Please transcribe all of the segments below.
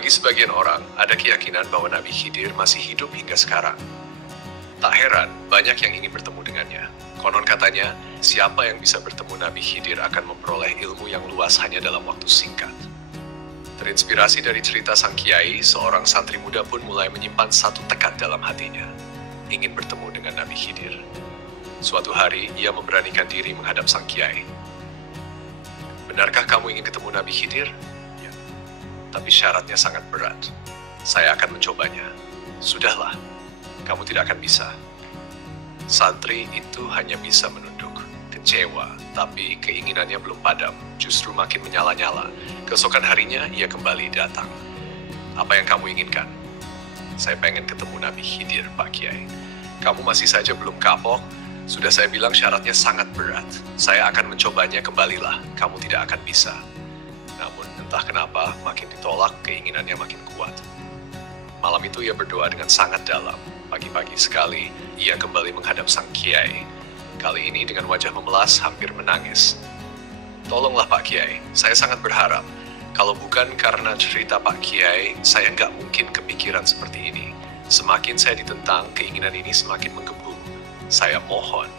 Bagi sebagian orang, ada keyakinan bahwa Nabi Khidir masih hidup hingga sekarang. Tak heran, banyak yang ingin bertemu dengannya. Konon katanya, siapa yang bisa bertemu Nabi Khidir akan memperoleh ilmu yang luas hanya dalam waktu singkat. Terinspirasi dari cerita sang kiai, seorang santri muda pun mulai menyimpan satu tekad dalam hatinya, ingin bertemu dengan Nabi Khidir. Suatu hari, ia memberanikan diri menghadap sang kiai. Benarkah kamu ingin ketemu Nabi Khidir? Ya. Tapi syaratnya sangat berat. Saya akan mencobanya. Sudahlah, kamu tidak akan bisa. Santri itu hanya bisa menunduk, kecewa, tapi keinginannya belum padam, justru makin menyala-nyala. Keesokan harinya, ia kembali datang. Apa yang kamu inginkan? Saya pengen ketemu Nabi Khidir, Pak Kiai. Kamu masih saja belum kapok? Sudah saya bilang syaratnya sangat berat. Saya akan mencobanya, kembalilah. Kamu tidak akan bisa. Namun entah kenapa, makin ditolak, keinginannya makin kuat. Malam itu ia berdoa dengan sangat dalam. Pagi-pagi sekali, ia kembali menghadap sang kiai. Kali ini dengan wajah memelas, hampir menangis. Tolonglah Pak Kiai, saya sangat berharap. Kalau bukan karena cerita Pak Kiai, saya nggak mungkin kepikiran seperti ini. Semakin saya ditentang, keinginan ini semakin menggebu. Saya mohon.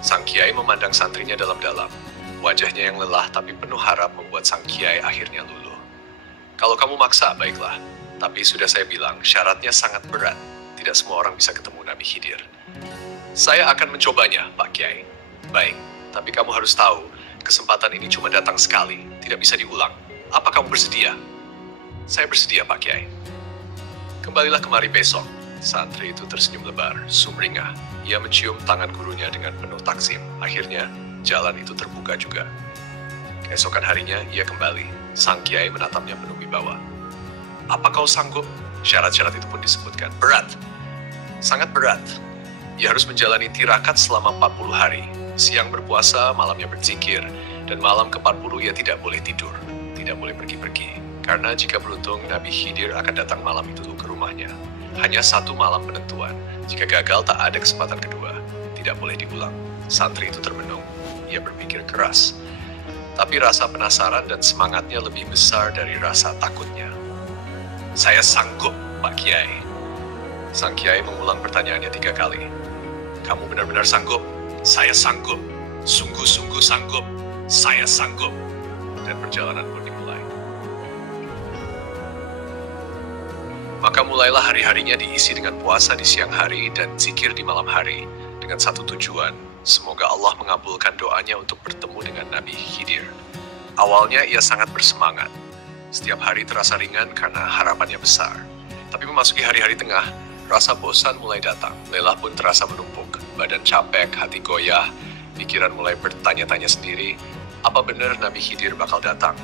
Sang kiai memandang santrinya dalam-dalam. Wajahnya yang lelah tapi penuh harap membuat sang kiai akhirnya luluh. Kalau kamu maksa, baiklah. Tapi sudah saya bilang, syaratnya sangat berat. Tidak semua orang bisa ketemu Nabi Khidir. Saya akan mencobanya, Pak Kiai. Baik, tapi kamu harus tahu, kesempatan ini cuma datang sekali, tidak bisa diulang. Apa kamu bersedia? Saya bersedia, Pak Kiai. Kembalilah kemari besok. Santri itu tersenyum lebar, sumringah. Ia mencium tangan gurunya dengan penuh takzim. Akhirnya, jalan itu terbuka juga. Keesokan harinya, ia kembali. Sang kiai menatapnya penuh wibawa. Apa kau sanggup? Syarat-syarat itu pun disebutkan. Berat. Sangat berat. Ia harus menjalani tirakat selama 40 hari. Siang berpuasa, malamnya berzikir. Dan malam ke-40 ia tidak boleh tidur. Tidak boleh pergi-pergi. Karena jika beruntung, Nabi Khidir akan datang malam itu ke rumahnya. Hanya satu malam penentuan. Jika gagal, tak ada kesempatan kedua. Tidak boleh diulang. Santri itu termenung. Ia berpikir keras. Tapi rasa penasaran dan semangatnya lebih besar dari rasa takutnya. Saya sanggup, Pak Kiai. Sang Kiai mengulang pertanyaannya 3 kali. Kamu benar-benar sanggup? Saya sanggup. Sungguh-sungguh sanggup. Saya sanggup. Dan perjalanan pun dimulai. Maka mulailah hari-harinya diisi dengan puasa di siang hari dan zikir di malam hari. Dengan satu tujuan, semoga Allah mengabulkan doanya untuk bertemu dengan Nabi Khidir. Awalnya ia sangat bersemangat. Setiap hari terasa ringan karena harapannya besar. Tapi memasuki hari-hari tengah, rasa bosan mulai datang. Lelah pun terasa menumpuk. Badan capek, hati goyah, pikiran mulai bertanya-tanya sendiri, apa benar Nabi Khidir bakal datang?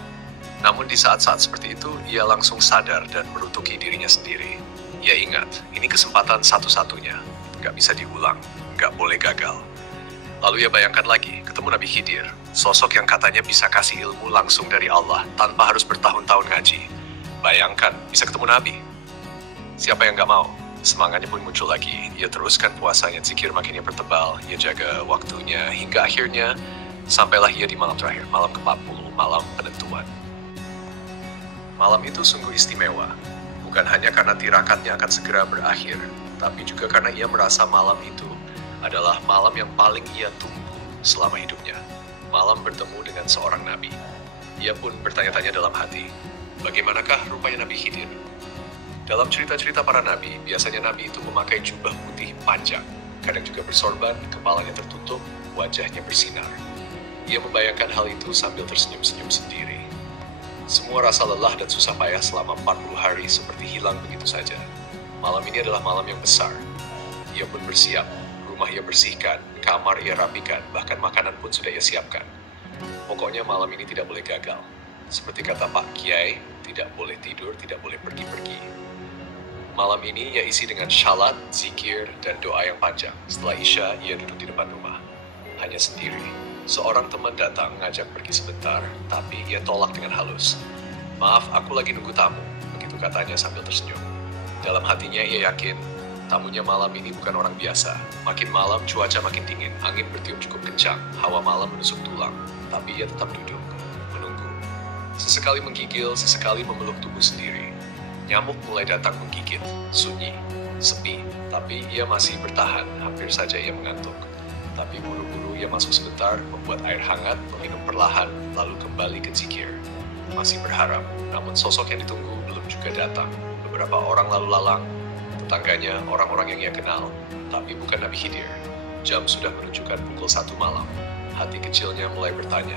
Namun di saat-saat seperti itu, ia langsung sadar dan merutuki dirinya sendiri. Ia ingat, ini kesempatan satu-satunya. Nggak bisa diulang, nggak boleh gagal. Lalu ia bayangkan lagi, ketemu Nabi Khidir. Sosok yang katanya bisa kasih ilmu langsung dari Allah, tanpa harus bertahun-tahun ngaji. Bayangkan, bisa ketemu Nabi. Siapa yang nggak mau? Semangatnya pun muncul lagi. Ia teruskan puasanya, zikir makinnya bertebal. Ia jaga waktunya, hingga akhirnya, sampailah ia di malam terakhir, malam ke-40, malam penentuan. Malam itu sungguh istimewa, bukan hanya karena tirakatnya akan segera berakhir, tapi juga karena ia merasa malam itu adalah malam yang paling ia tunggu selama hidupnya. Malam bertemu dengan seorang nabi. Ia pun bertanya-tanya dalam hati, bagaimanakah rupanya Nabi Khidir? Dalam cerita-cerita para nabi, biasanya nabi itu memakai jubah putih panjang, kadang juga bersorban, kepalanya tertutup, wajahnya bersinar. Ia membayangkan hal itu sambil tersenyum-senyum sendiri. Semua rasa lelah dan susah payah selama 40 hari seperti hilang begitu saja. Malam ini adalah malam yang besar. Ia pun bersiap, rumah ia bersihkan, kamar ia rapikan, bahkan makanan pun sudah ia siapkan. Pokoknya malam ini tidak boleh gagal. Seperti kata Pak Kiai, tidak boleh tidur, tidak boleh pergi-pergi. Malam ini ia isi dengan syalat, zikir, dan doa yang panjang. Setelah Isya, ia duduk di depan rumah. Hanya sendiri. Seorang teman datang ngajak pergi sebentar, tapi ia tolak dengan halus. Maaf, aku lagi nunggu tamu, begitu katanya sambil tersenyum. Dalam hatinya ia yakin, tamunya malam ini bukan orang biasa. Makin malam, cuaca makin dingin, angin bertiup cukup kencang, hawa malam menusuk tulang. Tapi ia tetap duduk, menunggu. Sesekali menggigil, sesekali memeluk tubuh sendiri. Nyamuk mulai datang menggigit, sunyi, sepi, tapi ia masih bertahan, hampir saja ia mengantuk. Tapi buru-buru ia masuk sebentar, membuat air hangat, meminum perlahan, lalu kembali ke zikir. Masih berharap, namun sosok yang ditunggu belum juga datang. Beberapa orang lalu lalang, tetangganya, orang-orang yang ia kenal, tapi bukan Nabi Khidir. Jam sudah menunjukkan pukul 1 malam. Hati kecilnya mulai bertanya,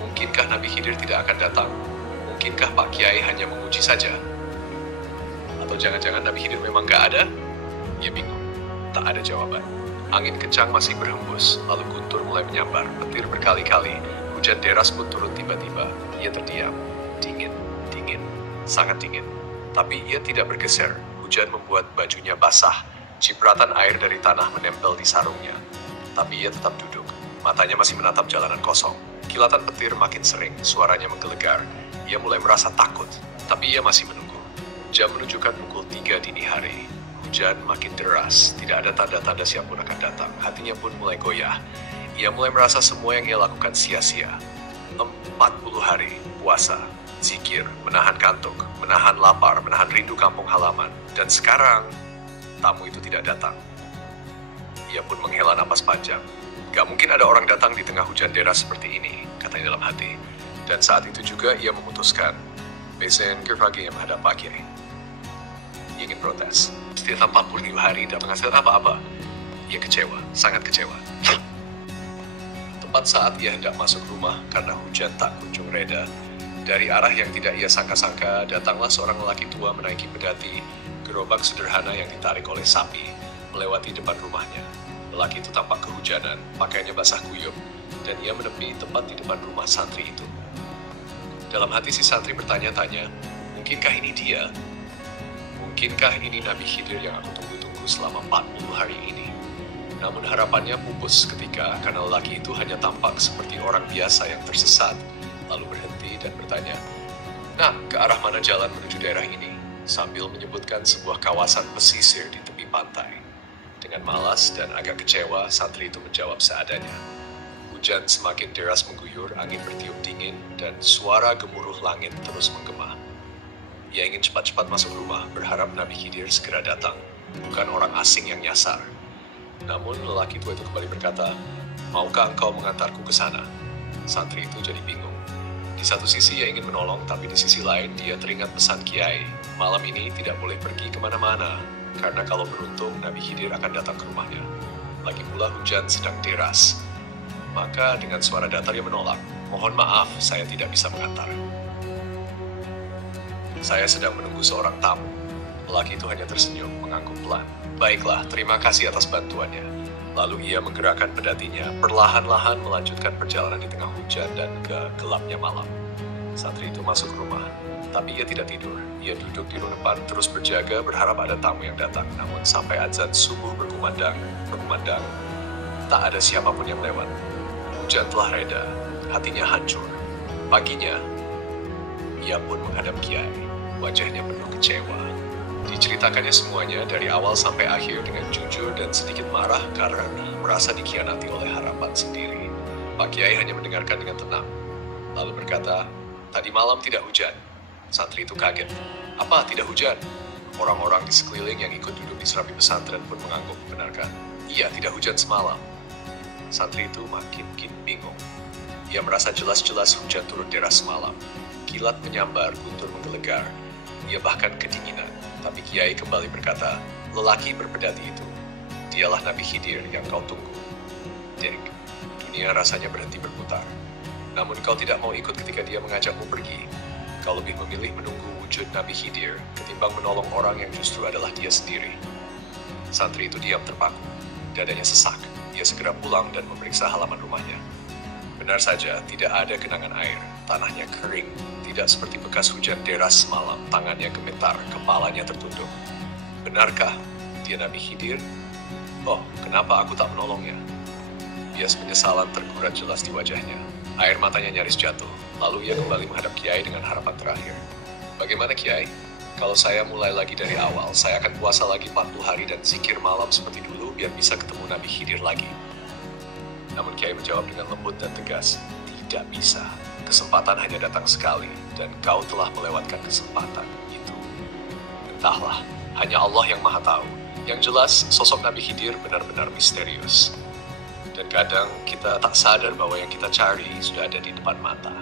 mungkinkah Nabi Khidir tidak akan datang? Mungkinkah Pak Kiai hanya menguji saja? Atau jangan-jangan Nabi Khidir memang gak ada? Ia bingung. Tak ada jawaban. Angin kencang masih berhembus, lalu guntur mulai menyambar, petir berkali-kali. Hujan deras pun turun tiba-tiba. Ia terdiam. Dingin, dingin, sangat dingin. Tapi ia tidak bergeser. Hujan membuat bajunya basah. Cipratan air dari tanah menempel di sarungnya. Tapi ia tetap duduk. Matanya masih menatap jalanan kosong. Kilatan petir makin sering, suaranya menggelegar. Ia mulai merasa takut, tapi ia masih menunggu. Jam menunjukkan pukul 3 dini hari. Hujan makin deras, tidak ada tanda-tanda siapapun akan datang. Hatinya pun mulai goyah. Ia mulai merasa semua yang ia lakukan sia-sia. 40 hari, puasa, zikir, menahan kantuk, menahan lapar, menahan rindu kampung halaman. Dan sekarang, tamu itu tidak datang. Ia pun menghela napas panjang. Gak mungkin ada orang datang di tengah hujan deras seperti ini, katanya dalam hati. Dan saat itu juga ia memutuskan, besen gerfagi yang menghadap Pak Kiai. Ia ingin protes. Setiap 45 hari tidak menghasilkan apa-apa. Ia kecewa, sangat kecewa. Tepat saat ia hendak masuk rumah karena hujan tak kunjung reda, dari arah yang tidak ia sangka-sangka, datanglah seorang lelaki tua menaiki pedati, gerobak sederhana yang ditarik oleh sapi, melewati depan rumahnya. Lelaki itu tampak kehujanan, pakaiannya basah kuyup, dan ia menepi tepat di depan rumah santri itu. Dalam hati si santri bertanya-tanya, mungkinkah ini dia? Mungkinkah ini Nabi Khidir yang aku tunggu-tunggu selama 40 hari ini? Namun harapannya pupus ketika karena lelaki itu hanya tampak seperti orang biasa yang tersesat, lalu berhenti dan bertanya, "Nah, ke arah mana jalan menuju daerah ini?" Sambil menyebutkan sebuah kawasan pesisir di tepi pantai. Dengan malas dan agak kecewa, santri itu menjawab seadanya. Hujan semakin deras mengguyur, angin bertiup dingin, dan suara gemuruh langit terus menggema. Ia ingin cepat-cepat masuk rumah, berharap Nabi Khidir segera datang, bukan orang asing yang nyasar. Namun lelaki tua itu kembali berkata, "Maukah engkau mengantarku ke sana?" Santri itu jadi bingung. Di satu sisi ia ingin menolong, tapi di sisi lain dia teringat pesan Kiai. Malam ini tidak boleh pergi kemana-mana, karena kalau beruntung Nabi Khidir akan datang ke rumahnya. Lagi pula hujan sedang deras. Maka dengan suara datar ia menolak, "Mohon maaf, saya tidak bisa mengantar. Saya sedang menunggu seorang tamu." Lelaki itu hanya tersenyum, mengangguk pelan. "Baiklah, terima kasih atas bantuannya." Lalu ia menggerakkan pedatinya, perlahan-lahan melanjutkan perjalanan di tengah hujan dan gelapnya malam. Santri itu masuk rumah, tapi ia tidak tidur. Ia duduk di depan terus berjaga, berharap ada tamu yang datang. Namun sampai azan subuh berkumandang, tak ada siapapun yang lewat. Hujan telah reda, hatinya hancur. Paginya, ia pun menghadap Kiai. Wajahnya penuh kecewa. Diceritakannya semuanya dari awal sampai akhir dengan jujur dan sedikit marah karena merasa dikhianati oleh harapan sendiri. Pak Kiai hanya mendengarkan dengan tenang, lalu berkata, "Tadi malam tidak hujan." Santri itu kaget. "Apa tidak hujan?" Orang-orang di sekeliling yang ikut duduk di serapi pesantren pun mengangguk, "Benarkah?" "Iya, tidak hujan semalam." Santri itu makin bingung. Ia merasa jelas-jelas hujan turun deras semalam. Kilat menyambar, guntur menggelegar. Ia bahkan kedinginan. Tapi Kiai kembali berkata, "Lelaki berpedati itu, dialah Nabi Khidir yang kau tunggu." Dek, dunia rasanya berhenti berputar. Namun kau tidak mau ikut ketika dia mengajakmu pergi. Kau lebih memilih menunggu wujud Nabi Khidir ketimbang menolong orang yang justru adalah dia sendiri. Santri itu diam terpaku. Dadanya sesak. Ia segera pulang dan memeriksa halaman rumahnya. Benar saja, tidak ada genangan air. Tanahnya kering, tidak seperti bekas hujan deras semalam. Tangannya gemetar, kepalanya tertunduk. Benarkah dia Nabi Khidir? Oh, kenapa aku tak menolongnya? Bias penyesalan tergurat jelas di wajahnya. Air matanya nyaris jatuh. Lalu ia kembali menghadap Kiai dengan harapan terakhir. "Bagaimana Kiai? Kalau saya mulai lagi dari awal, saya akan puasa lagi 40 hari dan zikir malam seperti dulu biar bisa ketemu Nabi Khidir lagi." Namun Kiai menjawab dengan lembut dan tegas, "Tidak bisa. Kesempatan hanya datang sekali, dan kau telah melewatkan kesempatan itu." Entahlah, hanya Allah yang Maha Tahu. Yang jelas, sosok Nabi Khidir benar-benar misterius. Dan kadang kita tak sadar bahwa yang kita cari sudah ada di depan mata.